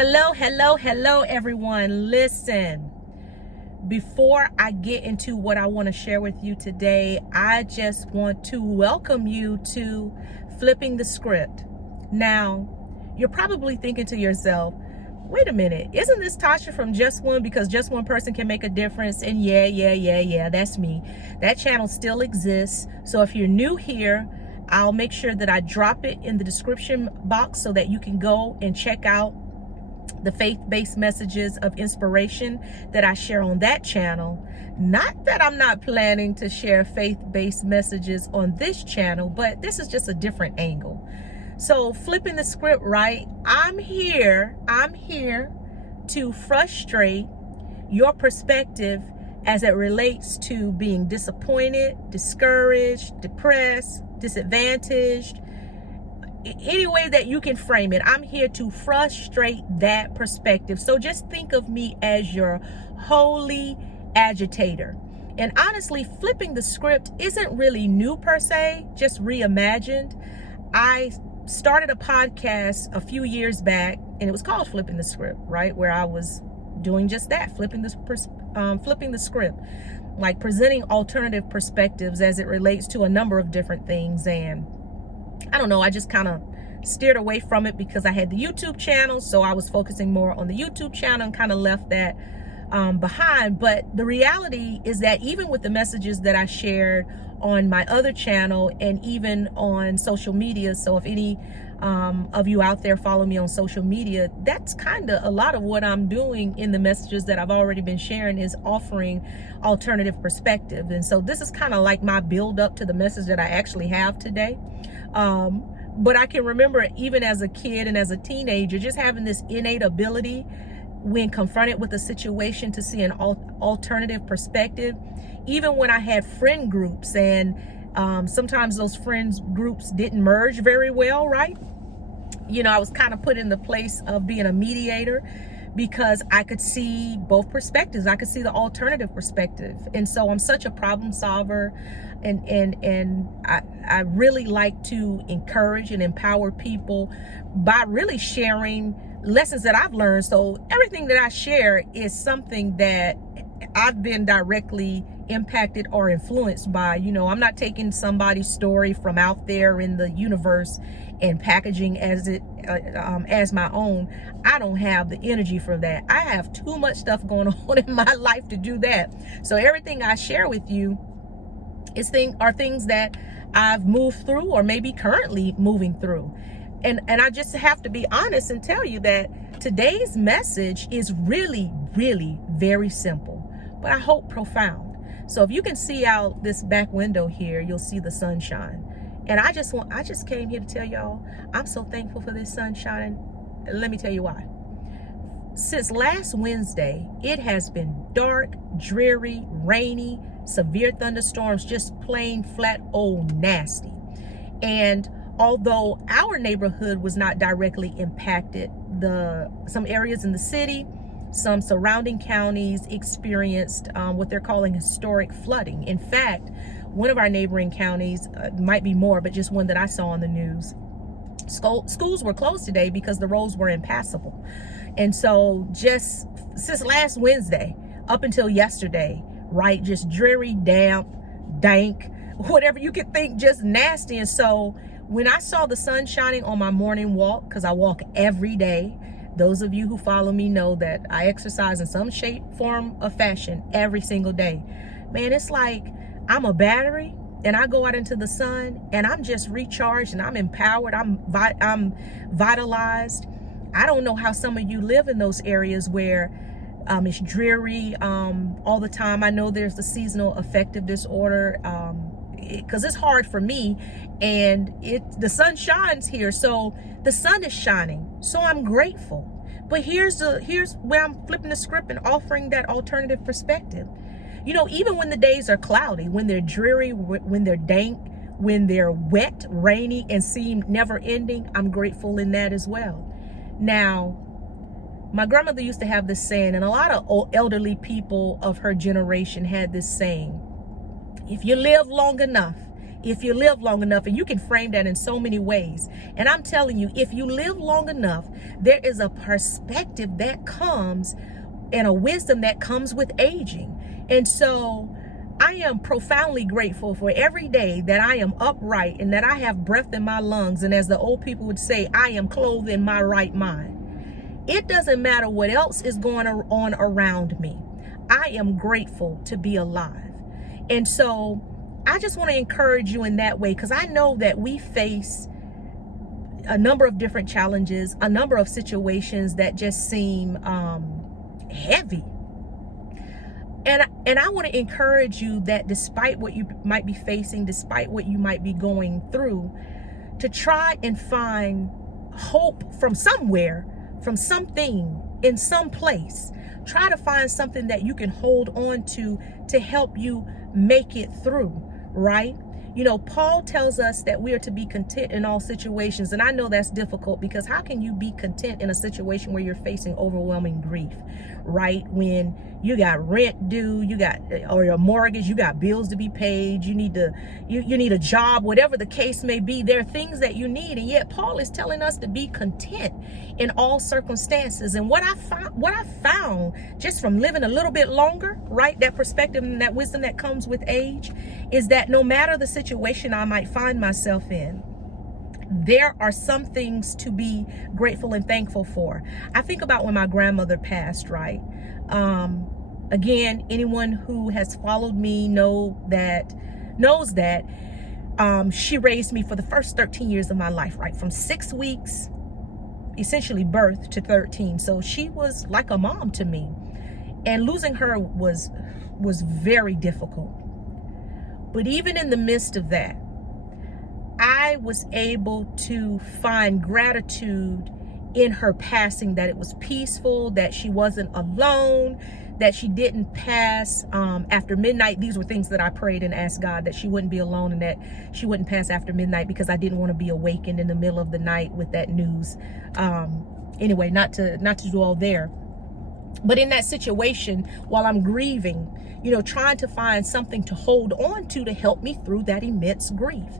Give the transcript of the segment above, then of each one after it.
Hello, everyone. Listen, before I get into what I want to share with you today, I just want to welcome you to Flipping the Script. Now, you're probably thinking to yourself, wait a minute, isn't this Tasha from Just One? Because just one person can make a difference. And yeah, that's me. That channel still exists. So if you're new here, I'll make sure that I drop it in the description box so that you can go and check out the faith-based messages of inspiration that I share on that channel. Not that I'm not planning to share faith-based messages on this channel, but this is just a different angle. So flipping the script, right? I'm here to frustrate your perspective as it relates to being disappointed, discouraged, depressed, disadvantaged. Any way that you can frame it, I'm here to frustrate that perspective. So just think of me as your holy agitator. And honestly, flipping the script isn't really new per se, just reimagined. I started a podcast a few years back, and it was called Flipping the Script, right? Where I was doing just that, flipping the script, like presenting alternative perspectives as it relates to a number of different things. And I don't know, I just kind of steered away from it because I had the YouTube channel. So I was focusing more on the YouTube channel and kind of left that behind. But the reality is that even with the messages that I shared on my other channel and even on social media, so if any of you out there follow me on social media, that's kind of a lot of what I'm doing in the messages that I've already been sharing, is offering alternative perspective. And so this is kind of like my build up to the message that I actually have today. But I can remember even as a kid and as a teenager, just having this innate ability when confronted with a situation to see an alternative perspective. Even when I had friend groups, and sometimes those friends groups didn't merge very well, right? You know, I was kind of put in the place of being a mediator because I could see both perspectives. I could see the alternative perspective. And so I'm such a problem solver, and I really like to encourage and empower people by really sharing lessons that I've learned. So everything that I share is something that I've been directly impacted or influenced by. You know, I'm not taking somebody's story from out there in the universe and packaging as my own. I don't have the energy for that. I have too much stuff going on in my life to do that. So everything I share with you are things that I've moved through or maybe currently moving through. And I just have to be honest and tell you that today's message is really, really very simple, but I hope profound. So if you can see out this back window here, you'll see the sunshine. And I just came here to tell y'all, I'm so thankful for this sunshine. Let me tell you why. Since last Wednesday, it has been dark, dreary, rainy, severe thunderstorms, just plain flat old nasty. And although our neighborhood was not directly impacted, some areas in the city, some surrounding counties experienced what they're calling historic flooding. In fact, one of our neighboring counties, might be more, but just one that I saw on the news, schools were closed today because the roads were impassable. And so just since last Wednesday up until yesterday, right, just dreary, damp, dank, whatever you could think, just nasty. And so when I saw the sun shining on my morning walk, because I walk every day, those of you who follow me know that I exercise in some shape, form, or fashion every single day. Man, it's like I'm a battery, and I go out into the sun and I'm just recharged and I'm empowered. I'm vitalized. I don't know how some of you live in those areas where it's dreary all the time. I know there's the seasonal affective disorder, because it's hard for me, and the sun shines here, so the sun is shining, so I'm grateful. But here's where I'm flipping the script and offering that alternative perspective. You know, even when the days are cloudy, when they're dreary, when they're dank, when they're wet, rainy, and seem never ending, I'm grateful in that as well. Now, my grandmother used to have this saying, and a lot of elderly people of her generation had this saying: if you live long enough, if you live long enough. And you can frame that in so many ways. And I'm telling you, if you live long enough, there is a perspective that comes and a wisdom that comes with aging. And so I am profoundly grateful for every day that I am upright and that I have breath in my lungs. And as the old people would say, I am clothed in my right mind. It doesn't matter what else is going on around me. I am grateful to be alive. And so I just want to encourage you in that way, because I know that we face a number of different challenges, a number of situations that just seem heavy. And I want to encourage you that despite what you might be facing, despite what you might be going through, to try and find hope from somewhere, from something, in some place. Try to find something that you can hold on to help you make it through, right? You know, Paul tells us that we are to be content in all situations. And I know that's difficult, because how can you be content in a situation where you're facing overwhelming grief, right? When you got rent due, or your mortgage, you got bills to be paid, you need a job, whatever the case may be. There are things that you need. And yet Paul is telling us to be content in all circumstances. And what I found just from living a little bit longer, right? That perspective and that wisdom that comes with age is that no matter the situation I might find myself in, there are some things to be grateful and thankful for. I think about when my grandmother passed, right? Again, anyone who has followed me knows that she raised me for the first 13 years of my life, right? From 6 weeks, essentially birth, to 13. So she was like a mom to me. And losing her was very difficult. But even in the midst of that, I was able to find gratitude in her passing, that it was peaceful, that she wasn't alone, that she didn't pass after midnight. These were things that I prayed and asked God, that she wouldn't be alone and that she wouldn't pass after midnight, because I didn't want to be awakened in the middle of the night with that news. Anyway, not to dwell there. But in that situation, while I'm grieving, you know, trying to find something to hold on to help me through that immense grief.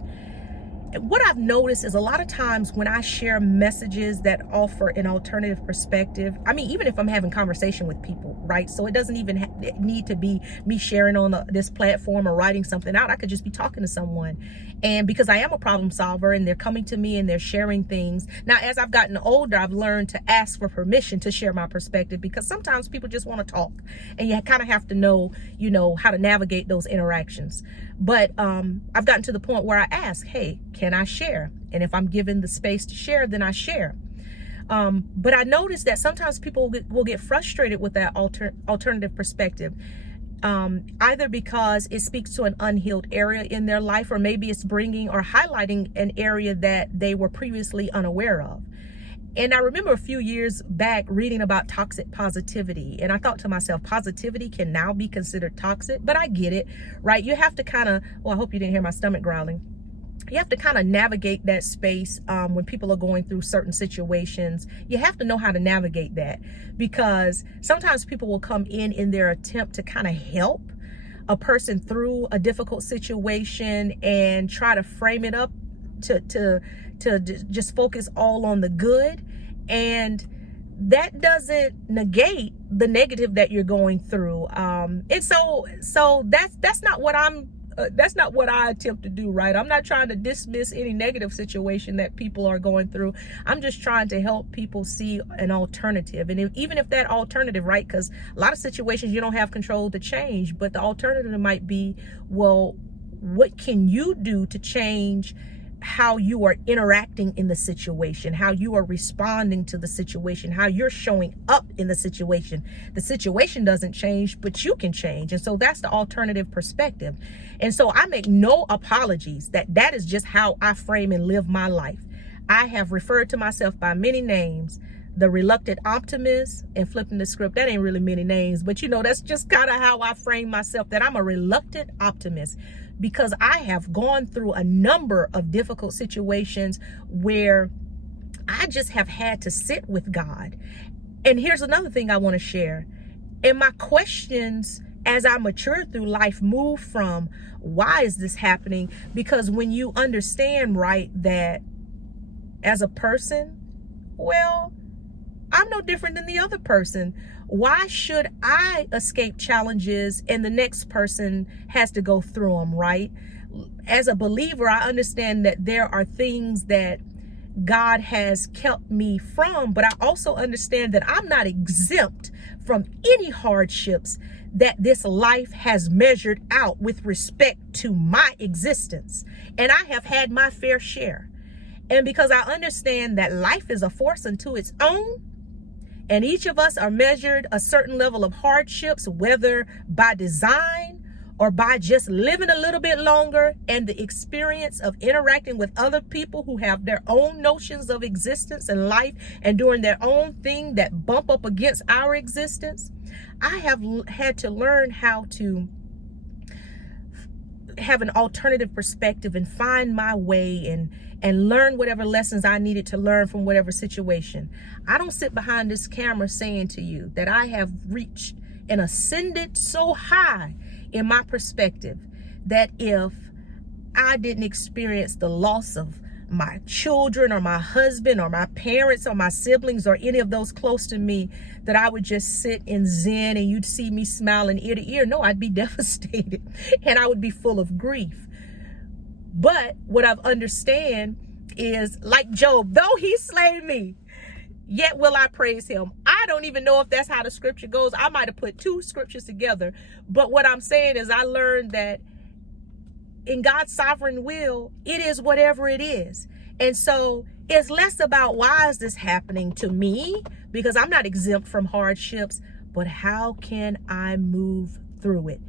What I've noticed is a lot of times when I share messages that offer an alternative perspective, I mean, even if I'm having conversation with people, right? So it doesn't even need to be me sharing on this platform or writing something out. I could just be talking to someone. And because I am a problem solver and they're coming to me and they're sharing things. Now, as I've gotten older, I've learned to ask for permission to share my perspective, because sometimes people just want to talk and you kind of have to know, you know, how to navigate those interactions. But I've gotten to the point where I ask, hey, can I share? And if I'm given the space to share, then I share. But I noticed that sometimes people will get frustrated with that alternative perspective, either because it speaks to an unhealed area in their life, or maybe it's bringing or highlighting an area that they were previously unaware of. And I remember a few years back reading about toxic positivity. And I thought to myself, positivity can now be considered toxic, but I get it, right? You have to kind of, well, I hope you didn't hear my stomach growling. You have to kind of navigate that space when people are going through certain situations. You have to know how to navigate that, because sometimes people will come in their attempt to kind of help a person through a difficult situation and try to frame it up to just focus all on the good. And that doesn't negate the negative that you're going through. And so that's not what I attempt to do, right? I'm not trying to dismiss any negative situation that people are going through. I'm just trying to help people see an alternative. And even if that alternative, right, because a lot of situations you don't have control to change, but the alternative might be, well, what can you do to change how you are interacting in the situation, how you are responding to the situation, how you're showing up in the situation. The situation doesn't change, but you can change. And so that's the alternative perspective. And so I make no apologies that is just how I frame and live my life. I have referred to myself by many names: the reluctant optimist, and flipping the script. That ain't really many names, but you know, that's just kind of how I frame myself, that I'm a reluctant optimist, because I have gone through a number of difficult situations where I just have had to sit with God. And here's another thing I want to share. And my questions as I mature through life, move from why is this happening? Because when you understand, right, that as a person, well, I'm no different than the other person. Why should I escape challenges and the next person has to go through them, right? As a believer, I understand that there are things that God has kept me from, but I also understand that I'm not exempt from any hardships that this life has measured out with respect to my existence. And I have had my fair share. And because I understand that life is a force unto its own, and each of us are measured a certain level of hardships, whether by design or by just living a little bit longer and the experience of interacting with other people who have their own notions of existence and life and doing their own thing that bump up against our existence. I have had to learn how to have an alternative perspective and find my way and learn whatever lessons I needed to learn from whatever situation. I don't sit behind this camera saying to you that I have reached and ascended so high in my perspective that if I didn't experience the loss of my children or my husband or my parents or my siblings or any of those close to me, that I would just sit in zen and you'd see me smiling ear to ear. No, I'd be devastated and I would be full of grief. But what I've understand is, like Job, though he slay me, yet will I praise him. I don't even know if that's how the scripture goes. I might have put two scriptures together. But what I'm saying is I learned that in God's sovereign will, it is whatever it is. And so it's less about why is this happening to me, because I'm not exempt from hardships, but how can I move through it?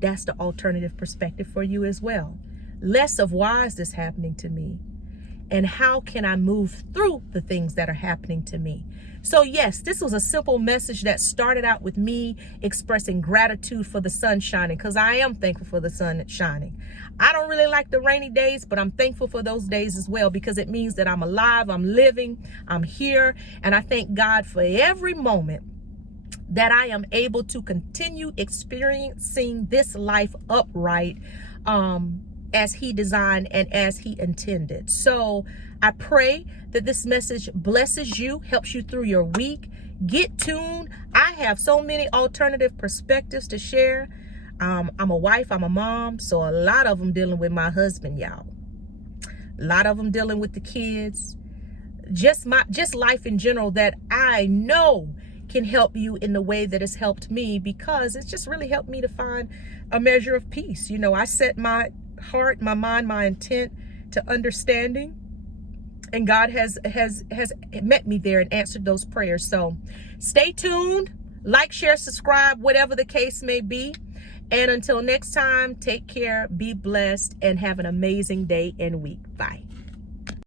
That's the alternative perspective for you as well. Less of why is this happening to me, and how can I move through the things that are happening to me? So yes, this was a simple message that started out with me expressing gratitude for the sun shining, because I am thankful for the sun shining. I don't really like the rainy days, but I'm thankful for those days as well, because it means that I'm alive, I'm living, I'm here. And I thank God for every moment that I am able to continue experiencing this life upright, as he designed and as he intended. So I pray that this message blesses you, helps you through your week. Get tuned. I have so many alternative perspectives to share. I'm a wife, I'm a mom, so a lot of them dealing with my husband, y'all. A lot of them dealing with the kids. Just life in general that I know can help you in the way that it's helped me, because it's just really helped me to find a measure of peace. You know, I set my heart, my mind, my intent to understanding, and God has met me there and answered those prayers. So stay tuned, like, share, subscribe, whatever the case may be. And until next time, take care, be blessed, and have an amazing day and week. Bye.